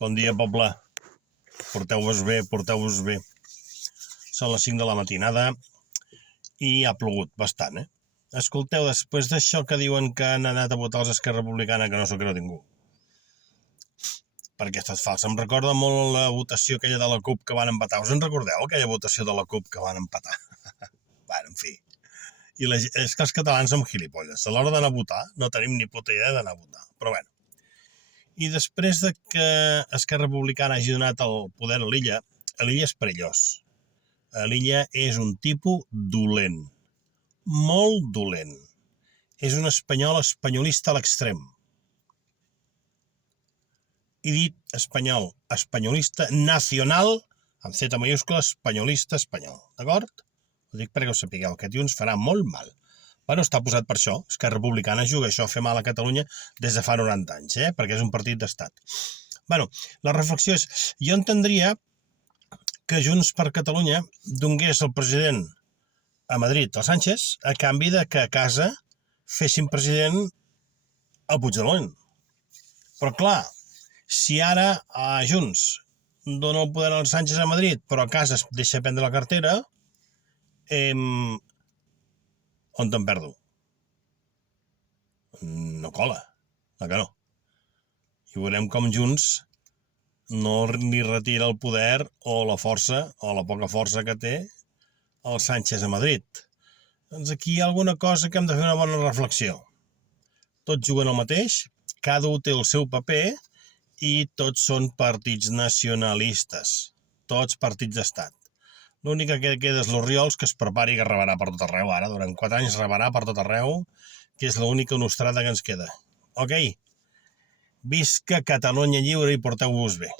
Bon dia, poble. Porteu-vos bé, porteu-vos bé. Són les 5 de la matinada i ha plogut bastant, Escolteu, després d'això que diuen que han anat a votar els Esquerra Republicana, que no s'ho creu ningú, perquè ha estat fals. Em recorda molt la votació aquella de la CUP que van empatar. Us en recordeu, aquella votació de la CUP que van empatar? Bueno, en fi. És que els catalans som gilipolles. A l'hora d'anar a votar no tenim ni puta idea d'anar a votar. Però bueno. I després de que Esquerra Republicana hagi donat el poder a l'Illa és perillós. L'Illa és un tipus dolent. Molt dolent. És un espanyol espanyolista a l'extrem. He dit espanyol, espanyolista nacional, amb Z majúscula, espanyolista espanyol. D'acord? Ho dic perquè ho sapigueu, aquest tio ens farà molt mal. Bueno, està posat per això. Esquerra Republicana juga això a fer mal a Catalunya des de fa 90 anys, perquè és un partit d'estat. Bueno, la reflexió és, jo entendria que Junts per Catalunya donés el president a Madrid, el Sánchez, a canvi de que a casa fessin president el Puigdemont. Però clar, si ara a Junts dona el poder al Sánchez a Madrid, però a casa es deixa prendre la cartera, on te'n perdo? No cola, que no. I veurem com Junts no li retira el poder o la força, o la poca força que té el Sánchez a Madrid. Doncs aquí hi ha alguna cosa que hem de fer una bona reflexió. Tots juguen el mateix, cada un té el seu paper i tots són partits nacionalistes, tots partits d'estat. L'única que queda és l'Orriols, que es prepari que rebarà per tot arreu ara, durant 4 anys rebarà per tot arreu, que és l'única nostrada que ens queda. Ok? Visca Catalunya lliure i porteu-vos bé.